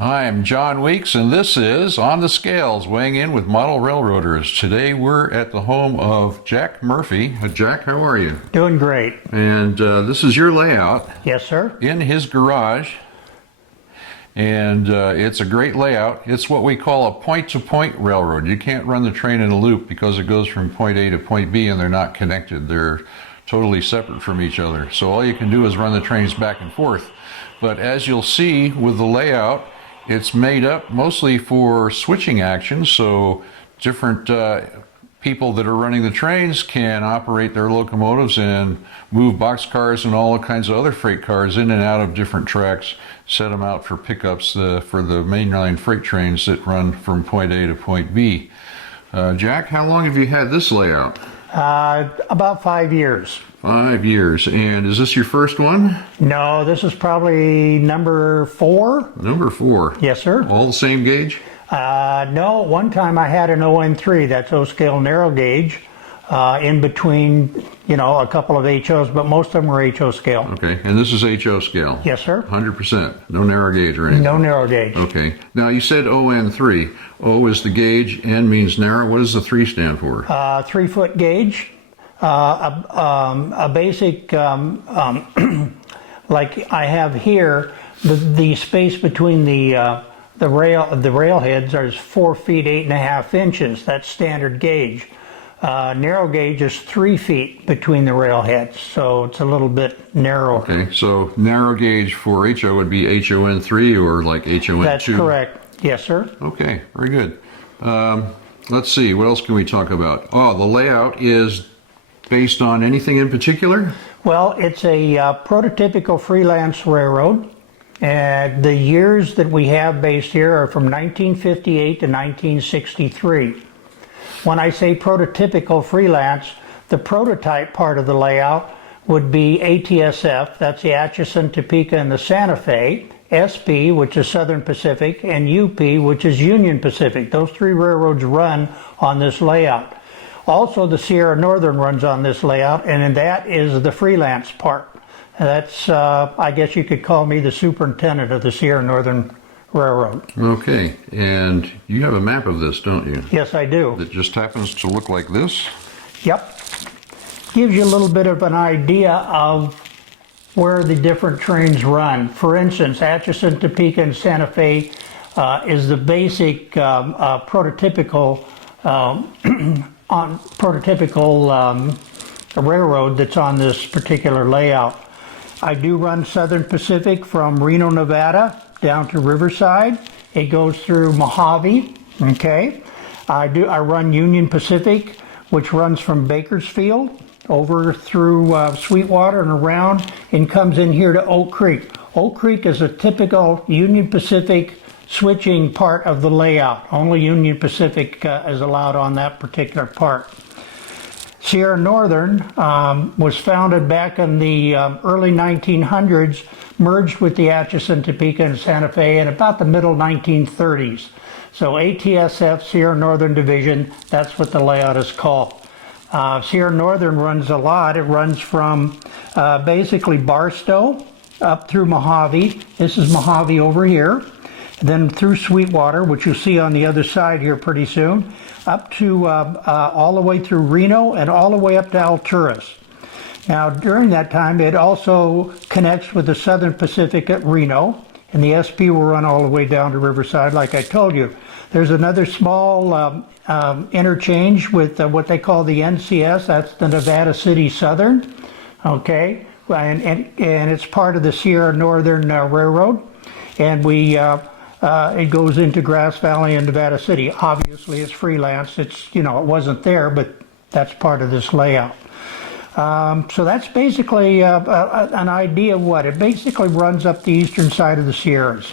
Hi, I'm John Weeks, and this is On the Scales, weighing in with model railroaders. Today we're at the home of Jack Murphy. Jack, how are you? Doing great. And this is your layout. Yes, sir. In his garage. And it's a great layout. It's what we call a point-to-point railroad. You can't run the train in a loop because it goes from point A to point B and they're not connected. They're totally separate from each other. So all you can do is run the trains back and forth. But as you'll see with the layout, it's made up mostly for switching action, so different people that are running the trains can operate their locomotives and move boxcars and all kinds of other freight cars in and out of different tracks, set them out for pickups for the mainline freight trains that run from point A to point B. Jack, how long have you had this layout? About 5 years. 5 years. And is this your first one? No, this is probably number 4. Number 4. Yes, sir. All the same gauge? No, one time I had an ON3, that's O-scale narrow gauge, in between, a couple of HOs, but most of them were HO scale. Okay, and this is HO scale? Yes, sir. 100%. No narrow gauge or anything? No narrow gauge. Okay. Now you said ON3. O is the gauge, N means narrow. What does the 3 stand for? 3-foot gauge. A basic, like I have here, the space between the railheads is 4 feet 8.5 inches. That's standard gauge. Narrow gauge is 3 feet between the railheads, so it's a little bit narrower. Okay, so narrow gauge for HO would be HON3 or like HON2? That's correct. Yes, sir. Okay, very good. Let's see, what else can we talk about? Oh, the layout is based on anything in particular? Well, it's a prototypical freelance railroad. And the years that we have based here are from 1958 to 1963. When I say prototypical freelance, the prototype part of the layout would be ATSF, that's the Atchison, Topeka, and the Santa Fe, SP, which is Southern Pacific, and UP, which is Union Pacific. Those 3 railroads run on this layout. Also, the Sierra Northern runs on this layout, and that is the freelance part. That's, I guess you could call me the superintendent of the Sierra Northern Railroad. Okay, and you have a map of this, don't you? Yes, I do. That just happens to look like this? Yep. Gives you a little bit of an idea of where the different trains run. For instance, Atchison, Topeka, and Santa Fe is the basic prototypical railroad that's on this particular layout. I do run Southern Pacific from Reno, Nevada down to Riverside. It goes through Mojave. Okay. I run Union Pacific, which runs from Bakersfield over through Sweetwater and around and comes in here to Oak Creek. Oak Creek is a typical Union Pacific switching part of the layout. Only Union Pacific is allowed on that particular part. Sierra Northern was founded back in the early 1900s, merged with the Atchison, Topeka, and Santa Fe in about the middle 1930s. So ATSF Sierra Northern Division, that's what the layout is called. Sierra Northern runs a lot. It runs from basically Barstow up through Mojave. This is Mojave over here. Then through Sweetwater, which you'll see on the other side here pretty soon, up to all the way through Reno and all the way up to Alturas. Now, during that time, it also connects with the Southern Pacific at Reno, and the SP will run all the way down to Riverside, like I told you. There's another small interchange with what they call the NCS, that's the Nevada City Southern, okay? And it's part of the Sierra Northern Railroad, and it goes into Grass Valley and Nevada City. Obviously, it's freelance. It wasn't there, but that's part of this layout. So that's basically an idea of what it basically runs up the eastern side of the Sierras.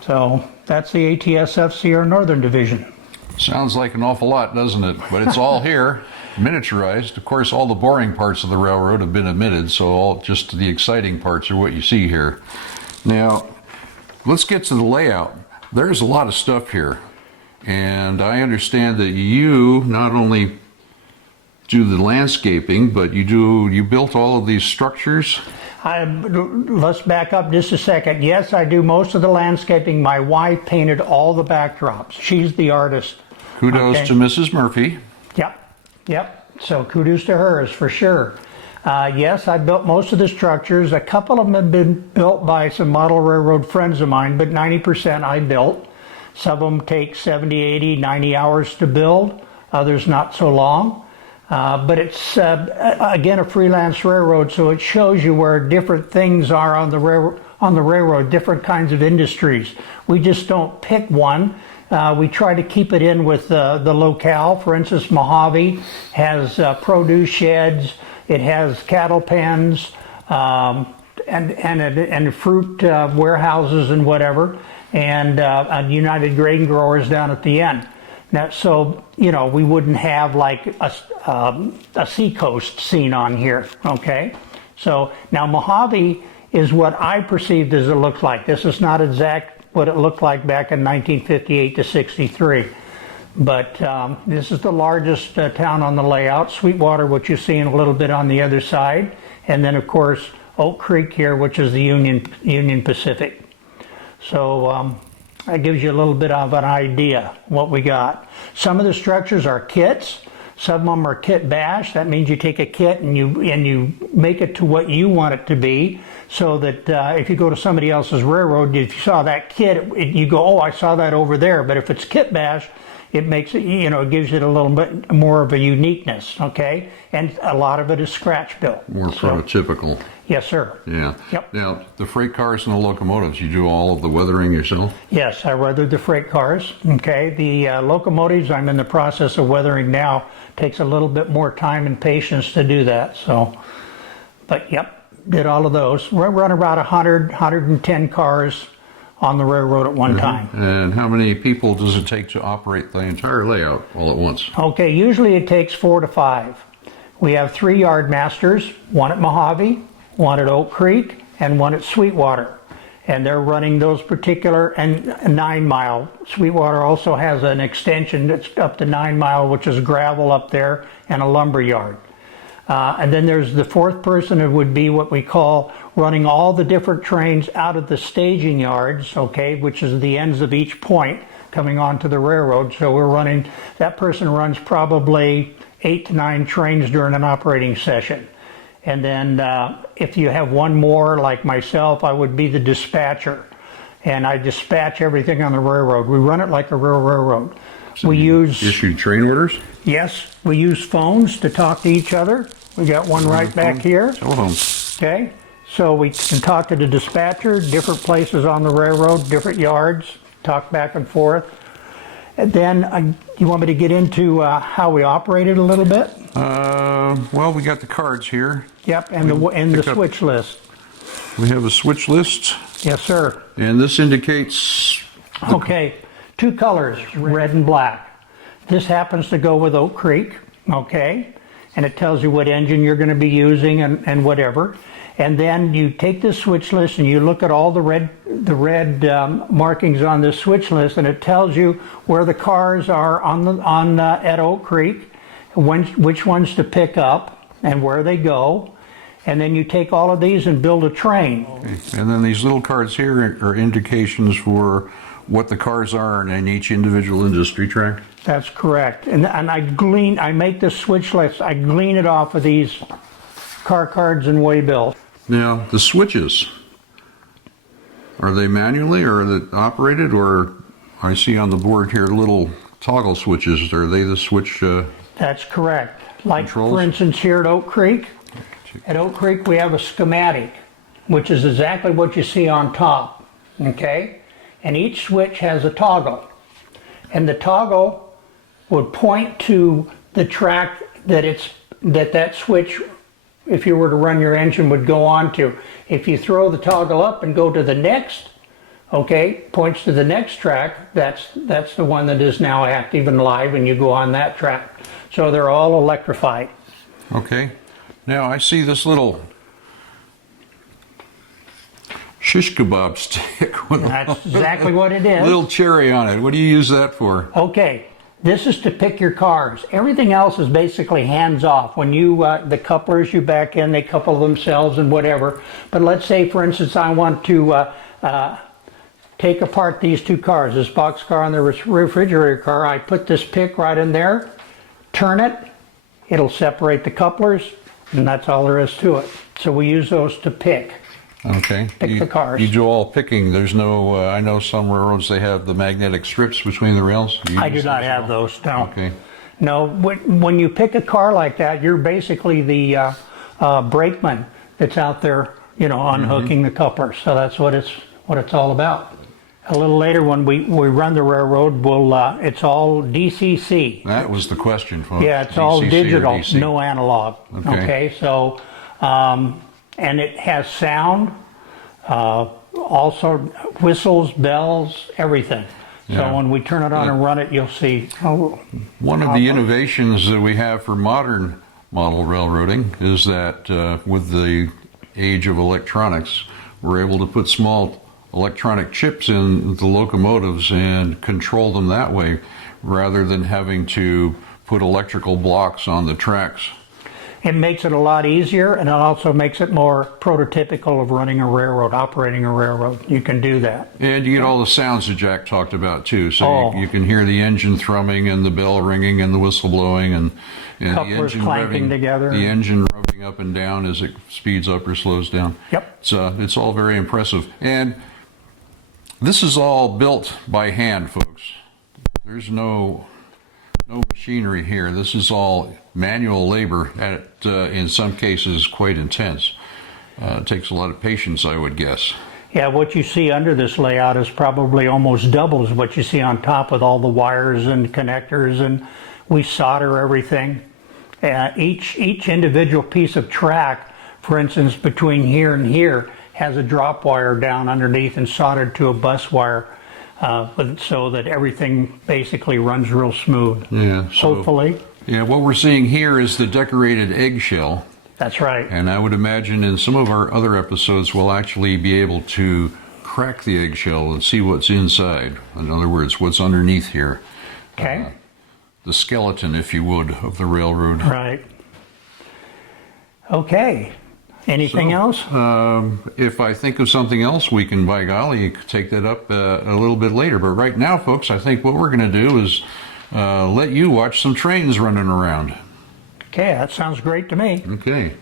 So that's the ATSF Sierra Northern Division. Sounds like an awful lot, doesn't it? But it's all here, miniaturized. Of course, all the boring parts of the railroad have been omitted, so just the exciting parts are what you see here. Now, let's get to the layout. There's a lot of stuff here, and I understand that you not only do the landscaping, but you built all of these structures. Let's back up just a second. Yes, I do most of the landscaping. My wife painted all the backdrops. She's the artist. Kudos Okay. to Mrs. Murphy. Yep. So kudos to hers for sure. Yes, I built most of the structures. A couple of them have been built by some model railroad friends of mine, but 90% I built. Some of them take 70, 80, 90 hours to build. Others not so long. But it's, again, a freelance railroad, so it shows you where different things are on the railroad, different kinds of industries. We just don't pick one. We try to keep it in with the locale. For instance, Mojave has produce sheds. It has cattle pens and fruit warehouses and whatever, and United Grain Growers down at the end. Now, so we wouldn't have like a seacoast scene on here. Okay, so now Mojave is what I perceived as it looked like. This is not exact what it looked like back in 1958 to 63. But this is the largest town on the layout. Sweetwater, which you see in a little bit on the other side. And then, of course, Oak Creek here, which is the Union Pacific. So that gives you a little bit of an idea what we got. Some of the structures are kits. Some of them are kit bash. That means you take a kit and you make it to what you want it to be. So that if you go to somebody else's railroad, if you saw that kit, you go, oh, I saw that over there. But if it's kit bash, it makes it, it gives it a little bit more of a uniqueness, okay? And a lot of it is scratch built. More prototypical. Yes, sir. Yeah. Yep. Now, the freight cars and the locomotives, you do all of the weathering yourself? Yes, I weathered the freight cars, okay? The locomotives I'm in the process of weathering now. Takes a little bit more time and patience to do that, so. But, yep, did all of those. We're running about 100, 110 cars on the railroad at one time. And how many people does it take to operate the entire layout all at once? Okay, usually it takes 4 to 5. We have 3 yard masters, one at Mojave, one at Oak Creek, and one at Sweetwater. And they're running those particular, and 9 Mile. Sweetwater also has an extension that's up to 9 Mile, which is gravel up there, and a lumber yard. And then there's the 4th person, it would be what we call running all the different trains out of the staging yards, okay, which is the ends of each point coming onto the railroad. So we're running, that person runs probably 8 to 9 trains during an operating session. And then if you have one more, like myself, I would be the dispatcher. And I dispatch everything on the railroad. We run it like a real railroad. So we use... issue train orders? Yes, we use phones to talk to each other. We got one right back here. Telephone. Okay, so we can talk to the dispatcher, different places on the railroad, different yards, talk back and forth. And then, you want me to get into how we operate it a little bit? Well, we got the cards here. Yep, and the switch list. We have a switch list. Yes, sir. And this indicates... Okay, 2 colors, red and black. This happens to go with Oak Creek, okay? And it tells you what engine you're going to be using and whatever. And then you take this switch list and you look at all the red markings on this switch list, and it tells you where the cars are at Oak Creek, which ones to pick up and where they go. And then you take all of these and build a train. Okay. And then these little cards here are indications for what the cars are in each individual industry track? That's correct. And I make the switch list, I glean it off of these car cards and waybills. Now, the switches, are they manually or are they operated, or I see on the board here little toggle switches? Are they the switch That's correct. Like, controls? for instance, here at Oak Creek, we have a schematic, which is exactly what you see on top, okay? And each switch has a toggle. And the toggle would point to the track that switch, if you were to run your engine, would go on to. If you throw the toggle up and go to the next, okay, points to the next track, that's the one that is now active and live, and you go on that track. So they're all electrified. Okay. Now I see this little shish kebab stick with That's exactly what it is. little cherry on it. What do you use that for? Okay, This is to pick your cars. Everything else is basically hands off. When you, the couplers you back in, they couple themselves and whatever. But let's say, for instance, I want to take apart these two cars, this box car and the refrigerator car. I put this pick right in there, turn it, it'll separate the couplers, and that's all there is to it. So we use those to pick. Okay. Pick the cars. You do all picking. There's no, I know some railroads, they have the magnetic strips between the rails. I do not have those, no. Okay. No, when you pick a car like that, you're basically the brakeman that's out there, you know, unhooking the couplers. So that's what it's all about. A little later when we run the railroad, it's all DCC. That was the question, folks. Yeah, it's all DCC or digital, DC? no analog. Okay, so, and it has sound, also whistles, bells, everything. Yeah. So when we turn it on and run it, you'll see. One of the innovations that we have for modern model railroading is that with the age of electronics, we're able to put small electronic chips in the locomotives and control them that way rather than having to put electrical blocks on the tracks. It makes it a lot easier, and it also makes it more prototypical of running a railroad, operating a railroad. You can do that. And you get all the sounds that Jack talked about too. So you can hear the engine thrumming and the bell ringing and the whistle blowing and the Couplers engine clanking together. The engine rubbing up and down as it speeds up or slows down. Yep. It's all very impressive. And this is all built by hand, folks. There's no machinery here. This is all manual labor in some cases quite intense. It takes a lot of patience, I would guess. Yeah, what you see under this layout is probably almost doubles what you see on top with all the wires and connectors, and we solder everything. Each individual piece of track, for instance, between here and here, has a drop wire down underneath and soldered to a bus wire. So that everything basically runs real smooth. Yeah. So, hopefully. Yeah, what we're seeing here is the decorated eggshell. That's right. And I would imagine in some of our other episodes we'll actually be able to crack the eggshell and see what's inside. In other words, what's underneath here. Okay. The skeleton, if you would, of the railroad. Right. Okay. Anything else? If I think of something else, we can, by golly, take that up a little bit later. But right now, folks, I think what we're going to do is let you watch some trains running around. Okay, that sounds great to me. Okay.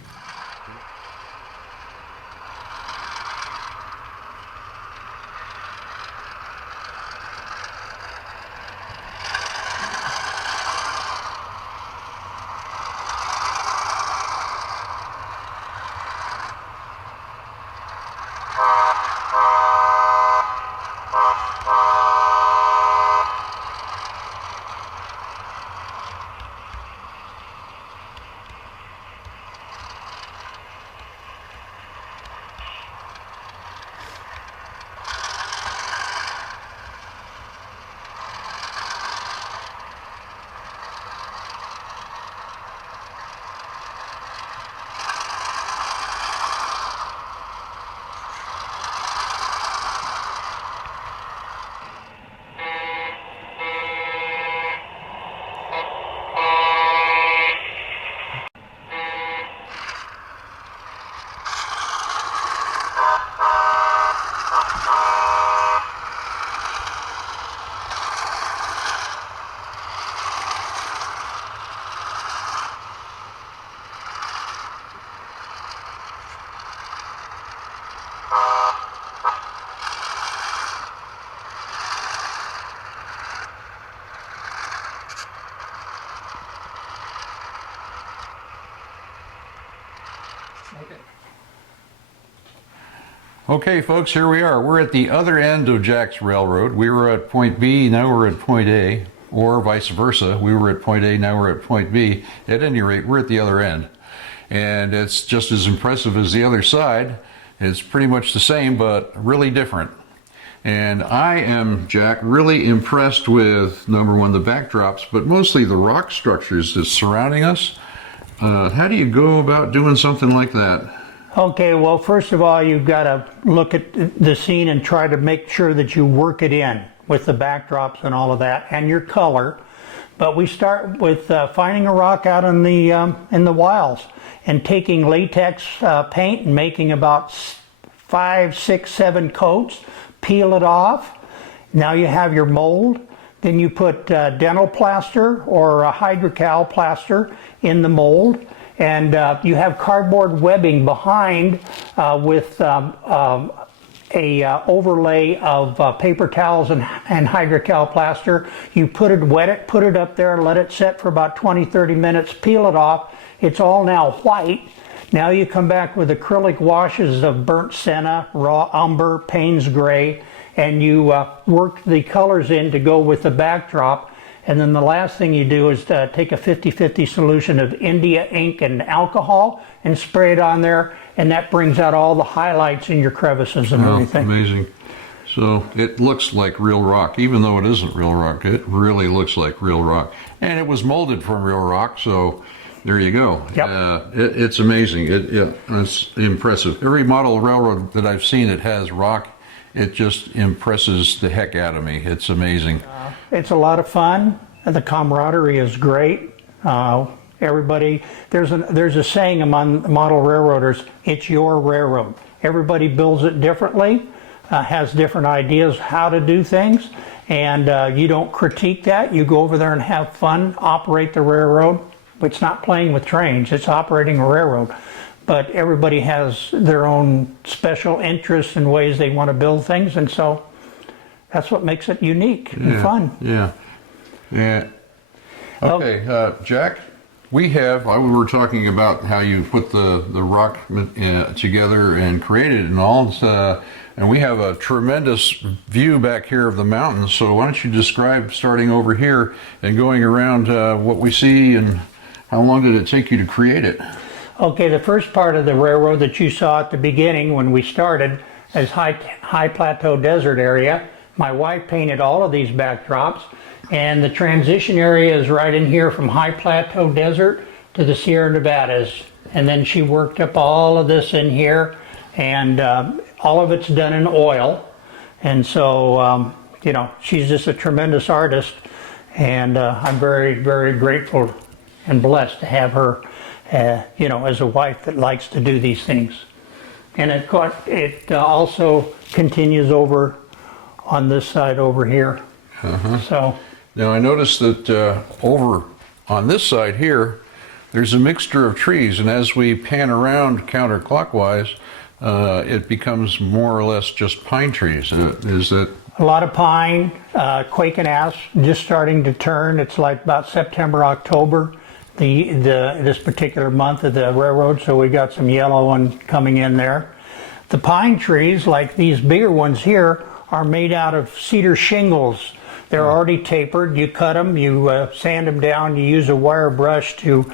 Okay, folks, here we are. We're at the other end of Jack's Railroad. We were at point B, now we're at point A, or vice versa. We were at point A, now we're at point B. At any rate, we're at the other end. And it's just as impressive as the other side. It's pretty much the same, but really different. And I am, Jack, really impressed with, number one, the backdrops, but mostly the rock structures that's surrounding us. How do you go about doing something like that? Okay, well, first of all, you've got to look at the scene and try to make sure that you work it in with the backdrops and all of that, and your color. But we start with finding a rock out in the wilds and taking latex paint and making about 5, 6, 7 coats, peel it off. Now you have your mold. Then you put dental plaster or hydrocal plaster in the mold, and you have cardboard webbing behind with a overlay of paper towels and hydrocal plaster. You wet it, put it up there, let it set for about 20-30 minutes, peel it off. It's all now white. Now you come back with acrylic washes of burnt sienna, raw umber, Payne's gray, and you work the colors in to go with the backdrop. And then the last thing you do is take a 50-50 solution of India ink and alcohol and spray it on there, and that brings out all the highlights in your crevices and everything. Amazing. So it looks like real rock, even though it isn't real rock. It really looks like real rock. And it was molded from real rock, so there you go. Yep. It's amazing. It's impressive. Every model railroad that I've seen that has rock, it just impresses the heck out of me. It's amazing. It's a lot of fun. The camaraderie is great. Everybody, there's a saying among model railroaders, it's your railroad. Everybody builds it differently, has different ideas how to do things, and you don't critique that. You go over there and have fun, operate the railroad. It's not playing with trains, it's operating a railroad. But everybody has their own special interests and ways they want to build things, and so that's what makes it unique and fun. Yeah. Okay, Jack, we were talking about how you put the rock together and created it and all, and we have a tremendous view back here of the mountains, so why don't you describe starting over here and going around what we see, and how long did it take you to create it? Okay, the first part of the railroad that you saw at the beginning when we started is high plateau desert area. My wife painted all of these backdrops, and the transition area is right in here from high plateau desert to the Sierra Nevadas. And then she worked up all of this in here, and all of it's done in oil. And so, you know, she's just a tremendous artist, and I'm very, very grateful and blessed to have her, you know, as a wife that likes to do these things. And it also continues over on this side over here. So now I noticed that over on this side here, there's a mixture of trees, and as we pan around counterclockwise, it becomes more or less just pine trees. Is that a lot of pine, quake and asp, just starting to turn. It's like about September, October. This particular month of the railroad, so we got some yellow one coming in there. The pine trees, like these bigger ones here, are made out of cedar shingles. They're already tapered. You cut them, you sand them down, you use a wire brush to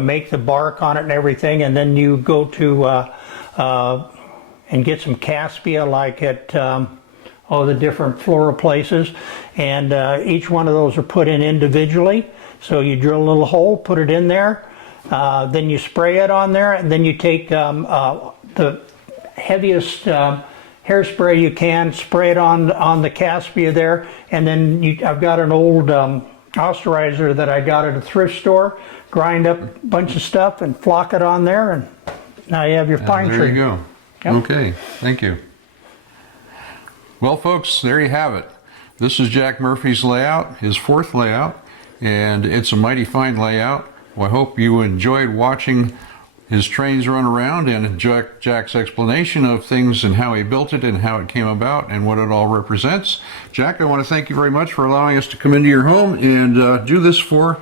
make the bark on it and everything, and then you go to and get some caspia like at the different floral places, and each one of those are put in individually. So you drill a little hole, put it in there, then you spray it on there, and then you take the heaviest hairspray you can, spray it on the caspia there, and then I've got an old osterizer that I got at a thrift store, grind up a bunch of stuff and flock it on there, and now you have your pine tree. There you go. Yep. Okay, thank you. Well, folks, there you have it. This is Jack Murphy's layout, his fourth layout, and it's a mighty fine layout. Well, I hope you enjoyed watching his trains run around and Jack's explanation of things and how he built it and how it came about and what it all represents. Jack, I want to thank you very much for allowing us to come into your home and do this for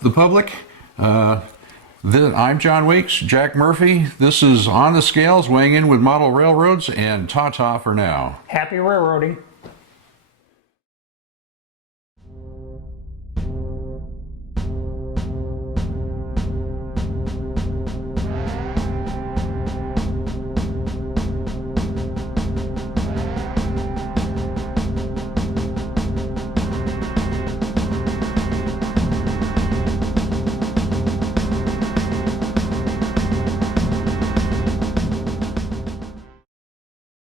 the public. I'm John Weeks, Jack Murphy. This is On the Scales, weighing in with model railroads, and ta-ta for now. Happy railroading.